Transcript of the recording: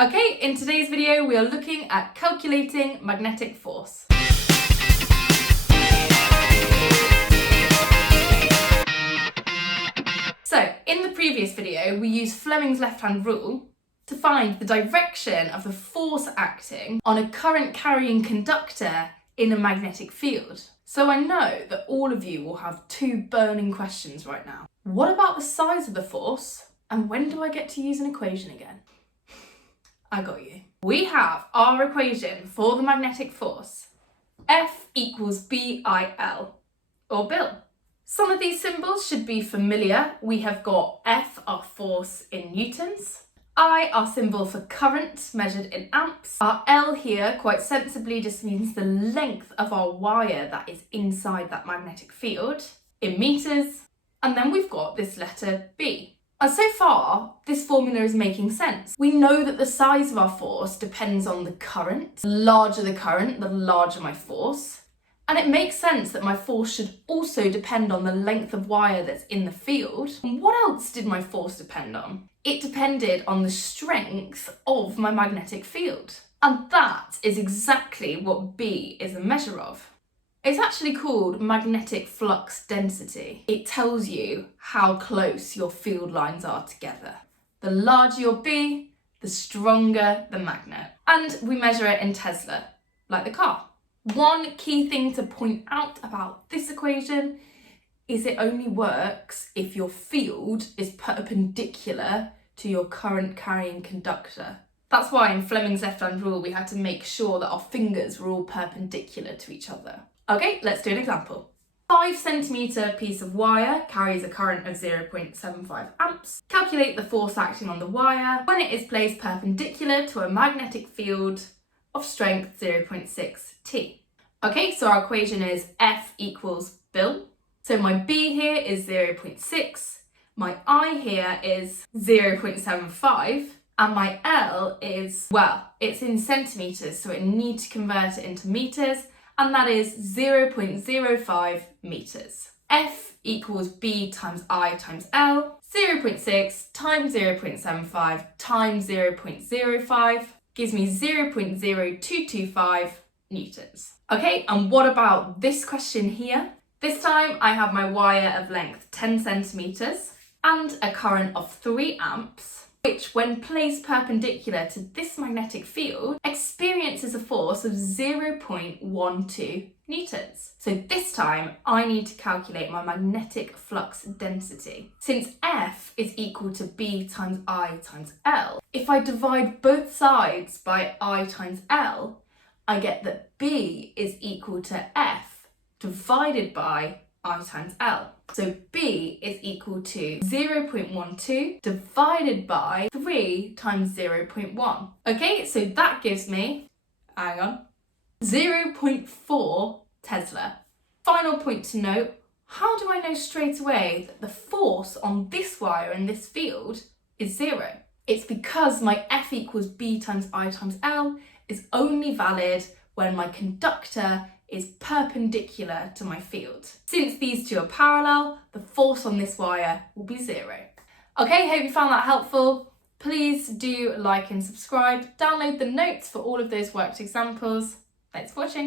Okay, in today's video we are looking at calculating magnetic force. So, in the previous video we used Fleming's left-hand rule to find the direction of the force acting on a current carrying conductor in a magnetic field. So I know that all of you will have two burning questions right now. What about the size of the force? And when do I get to use an equation again? I got you. We have our equation for the magnetic force. F equals BIL, or BIL. Some of these symbols should be familiar. We have got F, our force in newtons. I, our symbol for current measured in amps. Our L here, quite sensibly, just means the length of our wire that is inside that magnetic field in meters. And then we've got this letter B. And so far, this formula is making sense. We know that the size of our force depends on the current. The larger the current, the larger my force. And it makes sense that my force should also depend on the length of wire that's in the field. And what else did my force depend on? It depended on the strength of my magnetic field. And that is exactly what B is a measure of. It's actually called magnetic flux density. It tells you how close your field lines are together. The larger your B, the stronger the magnet. And we measure it in Tesla, like the car. One key thing to point out about this equation is it only works if your field is perpendicular to your current carrying conductor. That's why in Fleming's left-hand rule we had to make sure that our fingers were all perpendicular to each other. Okay, let's do an example. 5 centimetre piece of wire carries a current of 0.75 amps. Calculate the force acting on the wire when it is placed perpendicular to a magnetic field of strength 0.6 T. Okay, so our equation is F equals BIL. So my B here is 0.6, my I here is 0.75, and my L is, well, it's in centimetres, so I need to convert it into meters, and that is 0.05 meters. F equals B times I times L, 0.6 times 0.75 times 0.05 gives me 0.0225 newtons. Okay, and what about this question here? This time I have my wire of length 10 centimeters and a current of 3 amps, which when placed perpendicular to this magnetic field experiences a force of 0.12 newtons. So this time I need to calculate my magnetic flux density. Since F is equal to B times I times L, if I divide both sides by I times L, I get that B is equal to F divided by I times L. So B is equal to 0.12 divided by 3 times 0.1. Okay, so that gives me, 0.4 Tesla. Final point to note, how do I know straight away that the force on this wire in this field is 0? It's because my F equals B times I times L is only valid when my conductor is perpendicular to my field. Since these two are parallel, the force on this wire will be 0. Okay, hope you found that helpful. Please do like and subscribe. Download the notes for all of those worked examples. Thanks for watching.